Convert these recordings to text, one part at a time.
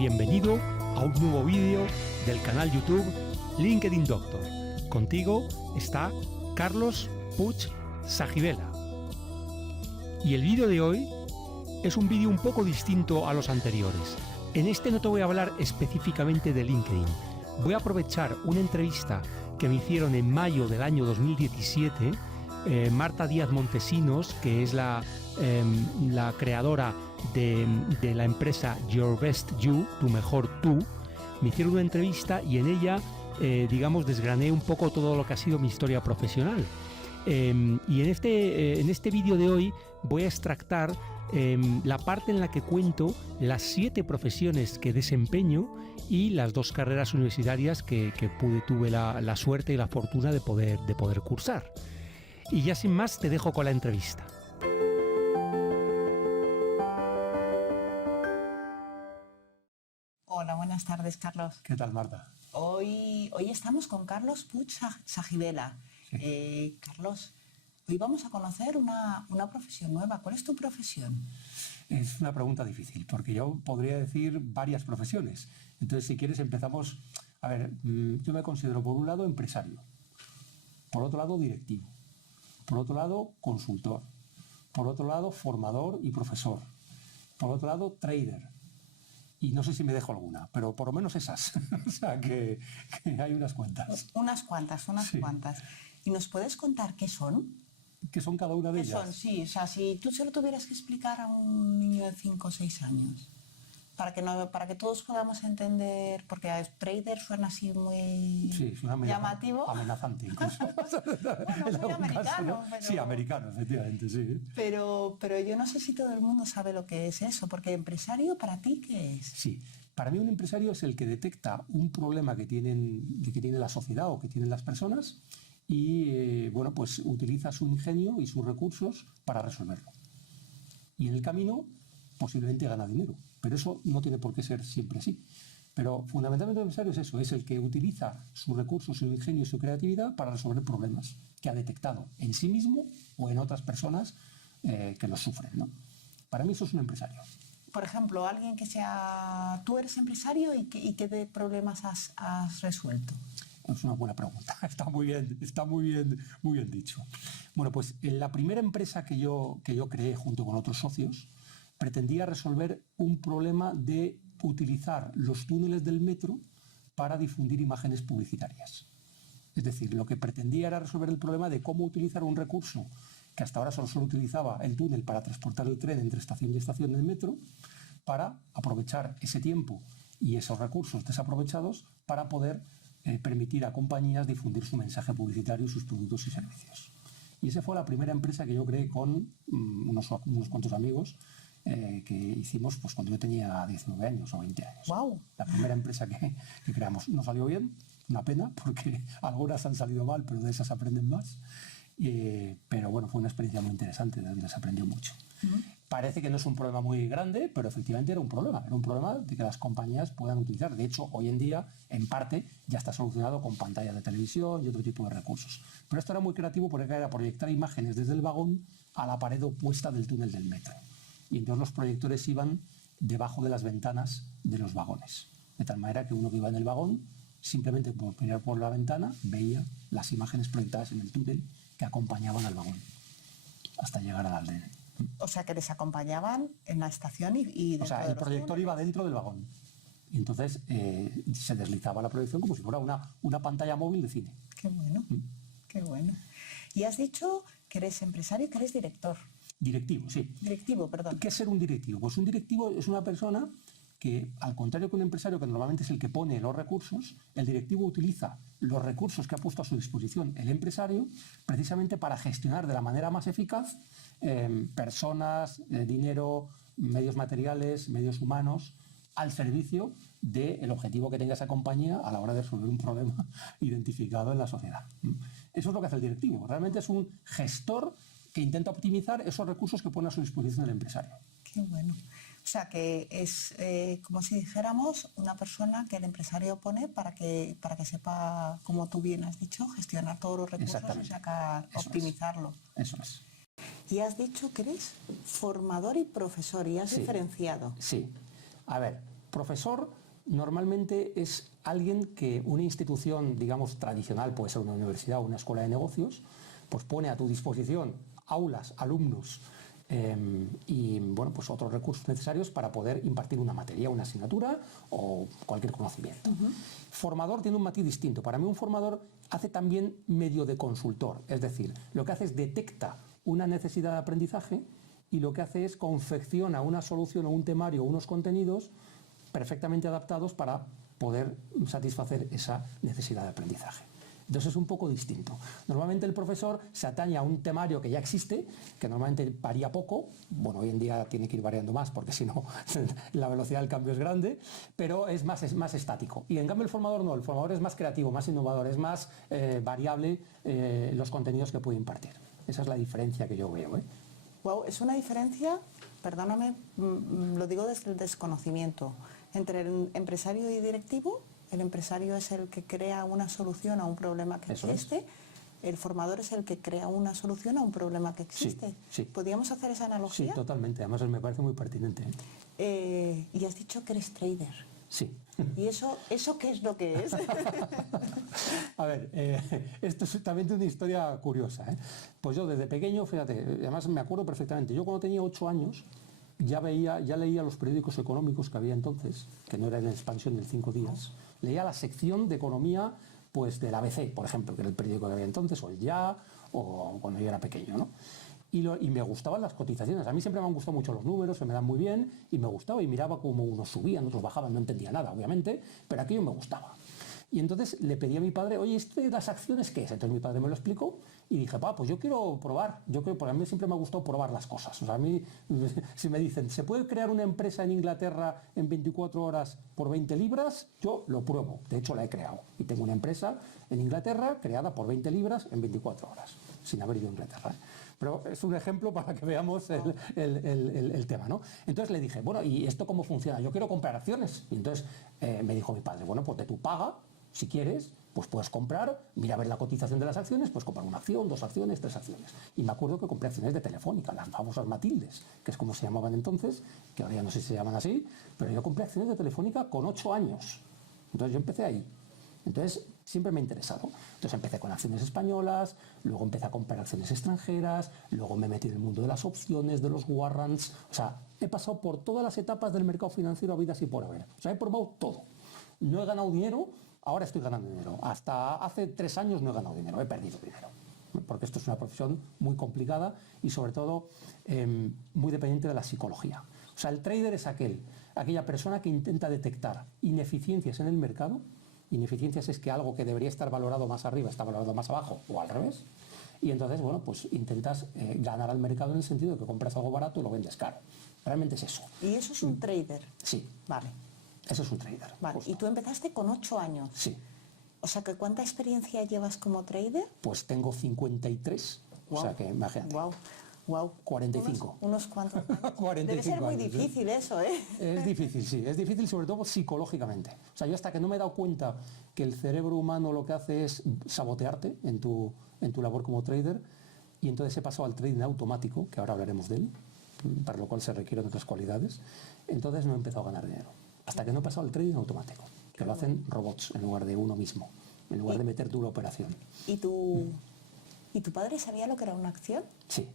Bienvenido a un nuevo vídeo del canal YouTube LinkedIn Doctor. Contigo está Carlos Puig Sajibela. Y el vídeo de hoy es un vídeo un poco distinto a los anteriores. En este no te voy a hablar específicamente de LinkedIn. Voy a aprovechar una entrevista que me hicieron en mayo del año 2017, Marta Díaz Montesinos, que es la creadora de la empresa Your Best You, tu mejor tú. Me hicieron una entrevista y en ella, desgrané un poco todo lo que ha sido mi historia profesional. Y en este vídeo de hoy voy a extractar la parte en la que cuento las 7 profesiones que desempeño y las 2 carreras universitarias que tuve la suerte y la fortuna de poder cursar. Y ya sin más te dejo con la entrevista. Hola, buenas tardes, Carlos. ¿Qué tal, Marta? Hoy estamos con Carlos Puig Sajibela. Sí. Carlos, hoy vamos a conocer una profesión nueva. ¿Cuál es tu profesión? Es una pregunta difícil, porque yo podría decir varias profesiones. Entonces, si quieres, empezamos. A ver, yo me considero, por un lado, empresario. Por otro lado, directivo. Por otro lado, consultor. Por otro lado, formador y profesor. Por otro lado, trader. Y no sé si me dejo alguna, pero por lo menos esas. O sea, que hay unas cuantas. Unas cuantas. ¿Y nos puedes contar qué son? ¿Qué son cada una de ellas? ¿Qué son? Sí, o sea, si tú se lo tuvieras que explicar a un niño de 5 o 6 años, para que todos podamos entender, porque trader suena así muy llamativo. Amenazante incluso. Bueno, muy americano. Pero... Sí, americano, efectivamente, sí. Pero yo no sé si todo el mundo sabe lo que es eso, porque empresario, ¿para ti qué es? Sí, para mí un empresario es el que detecta un problema que tiene la sociedad o que tienen las personas y, pues utiliza su ingenio y sus recursos para resolverlo. Y en el camino posiblemente gana dinero, pero eso no tiene por qué ser siempre así. Pero fundamentalmente el empresario es eso, es el que utiliza sus recursos, su ingenio y su creatividad para resolver problemas que ha detectado en sí mismo o en otras personas que los sufren, ¿no? Para mí eso es un empresario. Por ejemplo, alguien que sea... ¿Tú eres empresario y qué problemas has resuelto? Es una buena pregunta, está muy bien dicho. Bueno, pues en la primera empresa que yo creé junto con otros socios, pretendía resolver un problema de utilizar los túneles del metro para difundir imágenes publicitarias. Es decir, lo que pretendía era resolver el problema de cómo utilizar un recurso que hasta ahora solo utilizaba el túnel para transportar el tren entre estación y estación del metro, para aprovechar ese tiempo y esos recursos desaprovechados para poder permitir a compañías difundir su mensaje publicitario y sus productos y servicios. Y esa fue la primera empresa que yo creé con unos cuantos amigos que hicimos pues, cuando yo tenía 19 años o 20 años. ¡Wow! La primera empresa que creamos. No salió bien, una pena, porque algunas han salido mal, pero de esas aprenden más. Pero bueno, fue una experiencia muy interesante, de donde se aprendió mucho. Parece que no es un problema muy grande, pero efectivamente era un problema de que las compañías puedan utilizar. De hecho, hoy en día, en parte, ya está solucionado con pantallas de televisión y otro tipo de recursos. Pero esto era muy creativo porque era proyectar imágenes desde el vagón a la pared opuesta del túnel del metro. Y entonces los proyectores iban debajo de las ventanas de los vagones. De tal manera que uno que iba en el vagón, simplemente por mirar por la ventana, veía las imágenes proyectadas en el túnel que acompañaban al vagón hasta llegar al andén. O sea, que les acompañaban en la estación y o sea, el proyector iba dentro del vagón. Y entonces se deslizaba la proyección como si fuera una pantalla móvil de cine. Qué bueno, qué bueno. Y has dicho que eres empresario y que eres director. Directivo, sí. Directivo, perdón. ¿Qué es ser un directivo? Pues un directivo es una persona que, al contrario que un empresario, que normalmente es el que pone los recursos, el directivo utiliza los recursos que ha puesto a su disposición el empresario precisamente para gestionar de la manera más eficaz personas, dinero, medios materiales, medios humanos, al servicio del objetivo que tenga esa compañía a la hora de resolver un problema identificado en la sociedad. Eso es lo que hace el directivo. Realmente es un gestor que intenta optimizar esos recursos que pone a su disposición el empresario. Qué bueno. O sea, que es como si dijéramos una persona que el empresario pone para que sepa, como tú bien has dicho, gestionar todos los recursos y sacar, optimizarlo. Eso es. Y has dicho que eres formador y profesor y has diferenciado. Sí. A ver, Profesor normalmente es alguien que una institución, digamos, tradicional, puede ser una universidad o una escuela de negocios, pues pone a tu disposición aulas, alumnos y bueno, pues otros recursos necesarios para poder impartir una materia, una asignatura o cualquier conocimiento. Formador tiene un matiz distinto. Para mí un formador hace también medio de consultor, es decir, lo que hace es detecta una necesidad de aprendizaje y lo que hace es confecciona una solución o un temario o unos contenidos perfectamente adaptados para poder satisfacer esa necesidad de aprendizaje. Entonces es un poco distinto. Normalmente el profesor se atañe a un temario que ya existe, que normalmente varía poco, bueno, hoy en día tiene que ir variando más porque si no la velocidad del cambio es grande, pero es más estático. Y en cambio el formador no, el formador es más creativo, más innovador, es más variable los contenidos que puede impartir. Esa es la diferencia que yo veo. Wow, es una diferencia, perdóname, lo digo desde el desconocimiento, entre el empresario y directivo. El empresario es el que crea una solución a un problema que existe. El formador es el que crea una solución a un problema que existe. Sí, sí. ¿Podríamos hacer esa analogía? Sí, totalmente. Además me parece muy pertinente. Y has dicho que eres trader. Sí. ¿Y eso qué es lo que es? A ver, esto es también una historia curiosa. Pues yo desde pequeño, fíjate, además me acuerdo perfectamente, yo cuando tenía 8 años ya leía los periódicos económicos que había entonces, que no era en expansión del 5 días. Leía la sección de economía pues del ABC, por ejemplo, que era el periódico que había entonces, o el Ya, o cuando yo era pequeño, ¿no? Y me gustaban las cotizaciones. A mí siempre me han gustado mucho los números, se me dan muy bien, y me gustaba, y miraba cómo unos subían, otros bajaban, no entendía nada, obviamente, pero aquello me gustaba. Y entonces le pedí a mi padre, oye, ¿esto de las acciones qué es? Entonces mi padre me lo explicó y dije, pues yo quiero probar, porque a mí siempre me ha gustado probar las cosas. O sea, a mí, si me dicen, ¿se puede crear una empresa en Inglaterra en 24 horas por 20 libras? Yo lo pruebo, de hecho la he creado. Y tengo una empresa en Inglaterra creada por 20 libras en 24 horas, sin haber ido a Inglaterra. Pero es un ejemplo para que veamos el tema, ¿no? Entonces le dije, bueno, ¿y esto cómo funciona? Yo quiero comprar acciones. Y entonces me dijo mi padre, bueno, pues de tu paga, si quieres, pues puedes comprar, mira a ver la cotización de las acciones, pues comprar una acción, 2 acciones, 3 acciones. Y me acuerdo que compré acciones de Telefónica, las famosas Matildes, que es como se llamaban entonces, que ahora ya no sé si se llaman así, pero yo compré acciones de Telefónica con 8 años. Entonces yo empecé ahí. Entonces siempre me ha interesado. Entonces empecé con acciones españolas, luego empecé a comprar acciones extranjeras, luego me metí en el mundo de las opciones, de los warrants. O sea, he pasado por todas las etapas del mercado financiero habidas y por haber. O sea, he probado todo. No he ganado dinero. Ahora estoy ganando dinero. Hasta hace 3 años no he ganado dinero, he perdido dinero. Porque esto es una profesión muy complicada y sobre todo muy dependiente de la psicología. O sea, el trader es aquella persona que intenta detectar ineficiencias en el mercado. Ineficiencias es que algo que debería estar valorado más arriba está valorado más abajo o al revés. Y entonces, bueno, pues intentas ganar al mercado en el sentido de que compras algo barato y lo vendes caro. Realmente es eso. ¿Y eso es un trader? Sí. Vale. Eso es un trader. Vale. ¿Y tú empezaste con 8 años? Sí. O sea, que ¿cuánta experiencia llevas como trader? Pues tengo 53. Wow. O sea que imagínate. Wow. 45. Unos cuantos. 45 Debe ser muy años, difícil eso, ¿eh? Es difícil, sí. Es difícil sobre todo psicológicamente. O sea, yo hasta que no me he dado cuenta que el cerebro humano lo que hace es sabotearte en tu labor como trader, y entonces he pasado al trading automático, que ahora hablaremos de él, para lo cual se requieren otras cualidades, entonces no he empezado a ganar dinero. Hasta que no he pasado al trading automático, que lo hacen robots en lugar de uno mismo, en lugar de meter tú la operación. ¿Y tu padre sabía lo que era una acción? Sí.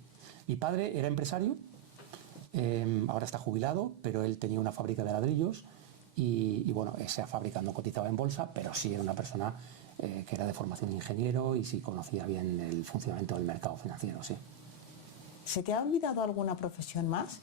Mi padre era empresario, ahora está jubilado, pero él tenía una fábrica de ladrillos y bueno, esa fábrica no cotizaba en bolsa, pero sí era una persona que era de formación ingeniero y sí conocía bien el funcionamiento del mercado financiero, sí. ¿Se te ha olvidado alguna profesión más?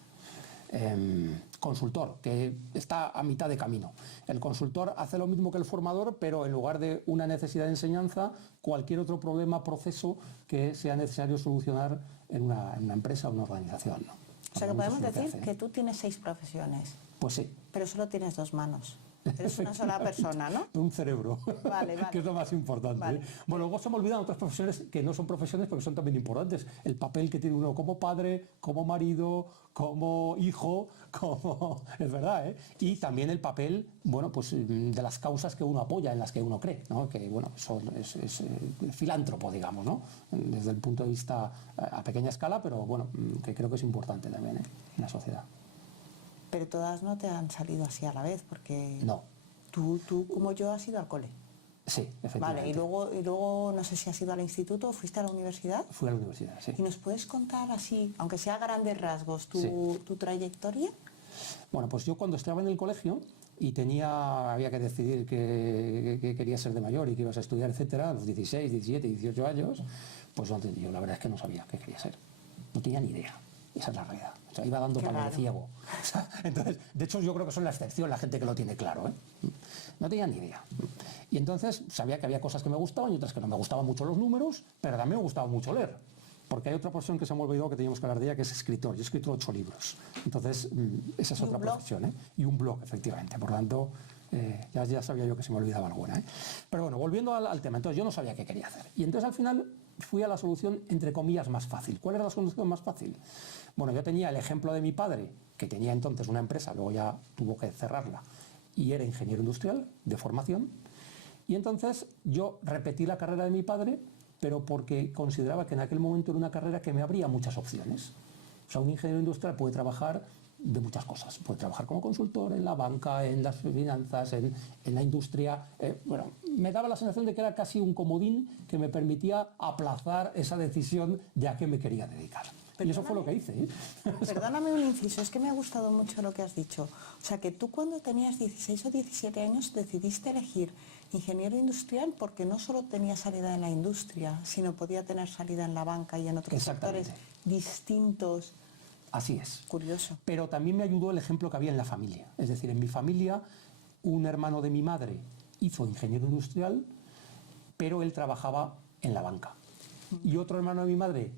Consultor, que está a mitad de camino. El consultor hace lo mismo que el formador, pero en lugar de una necesidad de enseñanza, cualquier otro problema, proceso que sea necesario solucionar en una empresa o una organización, ¿no? O sea, que podemos decir que tú tienes 6 profesiones. Pues sí. Pero solo tienes 2 manos. Eres una sola persona, ¿no? Un cerebro, vale. Que es lo más importante. Vale. Bueno, luego se me olvidan otras profesiones que no son profesiones porque son también importantes. El papel que tiene uno como padre, como marido, como hijo, es verdad, ¿eh? Y también el papel, bueno, pues de las causas que uno apoya, en las que uno cree, ¿no? Que, bueno, es filántropo, digamos, ¿no? Desde el punto de vista a pequeña escala, pero bueno, que creo que es importante también, ¿eh? En la sociedad. Pero todas no te han salido así a la vez, porque No. tú como yo has ido al cole. Sí, efectivamente. Vale, y luego no sé si has ido al instituto o fuiste a la universidad. Fui a la universidad, sí. ¿Y nos puedes contar así, aunque sea a grandes rasgos, tu trayectoria? Bueno, pues yo cuando estaba en el colegio y había que decidir qué quería ser de mayor y qué ibas a estudiar, etcétera, a los 16, 17, 18 años, pues yo la verdad es que no sabía qué quería ser. No tenía ni idea. Esa es la realidad. O sea, iba dando palo de ciego. O sea, entonces, de hecho, yo creo que son la excepción la gente que lo tiene claro, ¿eh? No tenía ni idea. Y entonces sabía que había cosas que me gustaban y otras que no. Me gustaban mucho los números, pero también me gustaba mucho leer. Porque hay otra profesión que se me ha olvidado que teníamos que hablar de ella, que es escritor. Yo he escrito 8 libros. Entonces, esa es otra profesión, ¿eh? Y un blog, efectivamente. Por lo tanto, ya sabía yo que se me olvidaba alguna, ¿eh? Pero bueno, volviendo al tema. Entonces, yo no sabía qué quería hacer. Y entonces, al final, fui a la solución, entre comillas, más fácil. ¿Cuál era la solución más fácil? Bueno, yo tenía el ejemplo de mi padre, que tenía entonces una empresa, luego ya tuvo que cerrarla, y era ingeniero industrial de formación. Y entonces yo repetí la carrera de mi padre, pero porque consideraba que en aquel momento era una carrera que me abría muchas opciones. O sea, un ingeniero industrial puede trabajar de muchas cosas. Puede trabajar como consultor en la banca, en las finanzas, en la industria. Bueno, me daba la sensación de que era casi un comodín que me permitía aplazar esa decisión de a qué me quería dedicar. Y eso fue lo que hice, ¿eh? Perdóname un inciso, es que me ha gustado mucho lo que has dicho. O sea, que tú cuando tenías 16 o 17 años decidiste elegir ingeniero industrial porque no solo tenía salida en la industria, sino podía tener salida en la banca y en otros sectores distintos. Así es. Curioso. Pero también me ayudó el ejemplo que había en la familia. Es decir, en mi familia, un hermano de mi madre hizo ingeniero industrial, pero él trabajaba en la banca. Y otro hermano de mi madre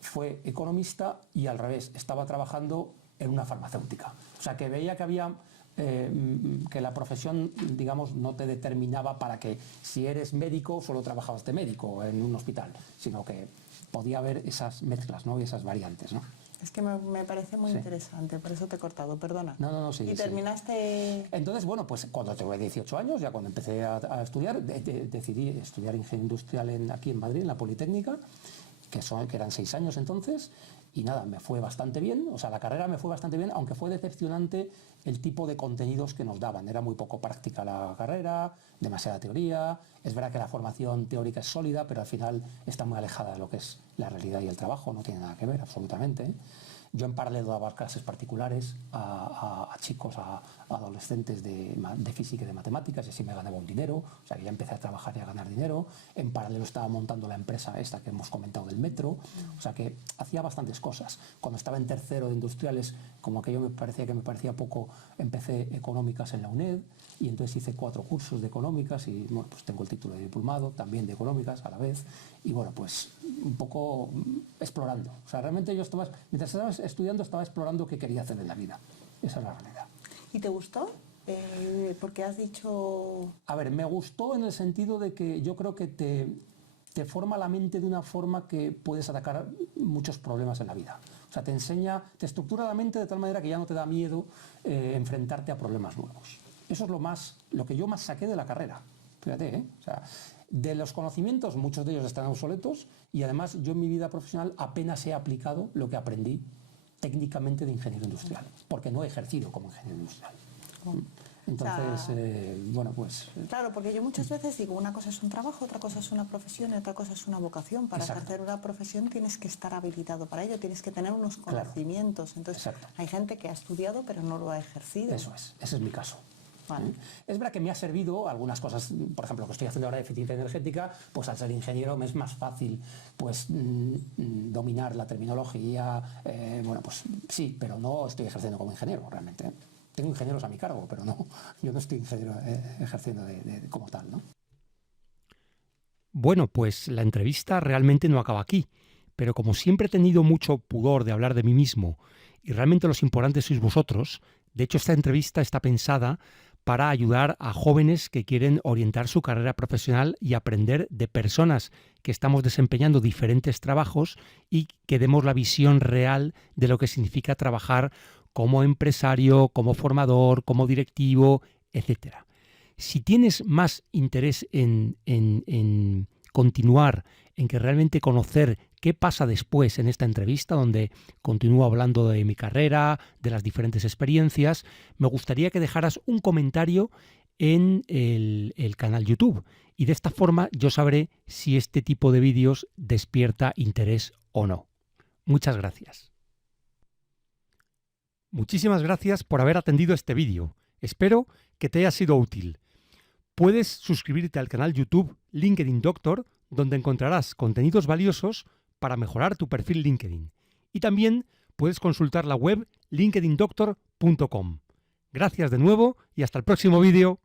fue economista y al revés, estaba trabajando en una farmacéutica. O sea, que veía que había que la profesión, digamos, no te determinaba para que si eres médico solo trabajabas de médico en un hospital, sino que podía haber esas mezclas, ¿no? Y esas variantes, ¿no? Es que me parece muy interesante, por eso te he cortado, perdona. No, sí. ¿Y terminaste...? Entonces, bueno, pues cuando tuve 18 años, ya cuando empecé a estudiar, decidí estudiar ingeniería industrial aquí en Madrid, en la Politécnica, que eran 6 años entonces, y nada, me fue bastante bien, o sea, la carrera me fue bastante bien, aunque fue decepcionante el tipo de contenidos que nos daban. Era muy poco práctica la carrera, demasiada teoría. Es verdad que la formación teórica es sólida, pero al final está muy alejada de lo que es la realidad y el trabajo, no tiene nada que ver, absolutamente, ¿eh? Yo en paralelo daba clases particulares a chicos, a adolescentes de física y de matemáticas, y así me ganaba un dinero. O sea, que ya empecé a trabajar y a ganar dinero. En paralelo estaba montando la empresa esta que hemos comentado del metro. O sea, que hacía bastantes cosas. Cuando estaba en tercero de industriales, como aquello me parecía poco, empecé económicas en la UNED, y entonces hice 4 cursos de económicas y bueno, pues tengo el título de diplomado también de económicas a la vez, y bueno, pues un poco explorando. O sea, realmente yo mientras estaba estudiando estaba explorando qué quería hacer en la vida. Esa es la realidad. ¿Y te gustó? Porque has dicho... A ver, me gustó en el sentido de que yo creo que te forma la mente de una forma que puedes atacar muchos problemas en la vida. O sea, te estructura la mente de tal manera que ya no te da miedo enfrentarte a problemas nuevos. Eso es lo que yo más saqué de la carrera. Fíjate, ¿eh? O sea, de los conocimientos, muchos de ellos están obsoletos, y además yo en mi vida profesional apenas he aplicado lo que aprendí técnicamente de ingeniero industrial, porque no he ejercido como ingeniero industrial. Entonces, bueno, pues... Claro, porque yo muchas veces digo, una cosa es un trabajo, otra cosa es una profesión y otra cosa es una vocación. Para ejercer una profesión tienes que estar habilitado para ello, tienes que tener unos conocimientos. Entonces, hay gente que ha estudiado pero no lo ha ejercido. Eso es, ese es mi caso. Vale. Es verdad que me ha servido algunas cosas, por ejemplo, lo que estoy haciendo ahora de eficiencia energética, pues al ser ingeniero me es más fácil pues dominar la terminología, bueno, pues sí, pero no estoy ejerciendo como ingeniero realmente. Tengo ingenieros a mi cargo, pero no, yo no estoy ejerciendo como tal, ¿no? Bueno, pues la entrevista realmente no acaba aquí, pero como siempre he tenido mucho pudor de hablar de mí mismo y realmente los importantes sois vosotros, de hecho esta entrevista está pensada para ayudar a jóvenes que quieren orientar su carrera profesional y aprender de personas que estamos desempeñando diferentes trabajos y que demos la visión real de lo que significa trabajar como empresario, como formador, como directivo, etc. Si tienes más interés en continuar, en que realmente conocer qué pasa después en esta entrevista, donde continúo hablando de mi carrera, de las diferentes experiencias, me gustaría que dejaras un comentario en el canal YouTube. Y de esta forma yo sabré si este tipo de vídeos despierta interés o no. Muchas gracias. Muchísimas gracias por haber atendido este vídeo. Espero que te haya sido útil. Puedes suscribirte al canal YouTube LinkedIn Doctor, donde encontrarás contenidos valiosos para mejorar tu perfil LinkedIn. Y también puedes consultar la web linkedindoctor.com. Gracias de nuevo y hasta el próximo vídeo.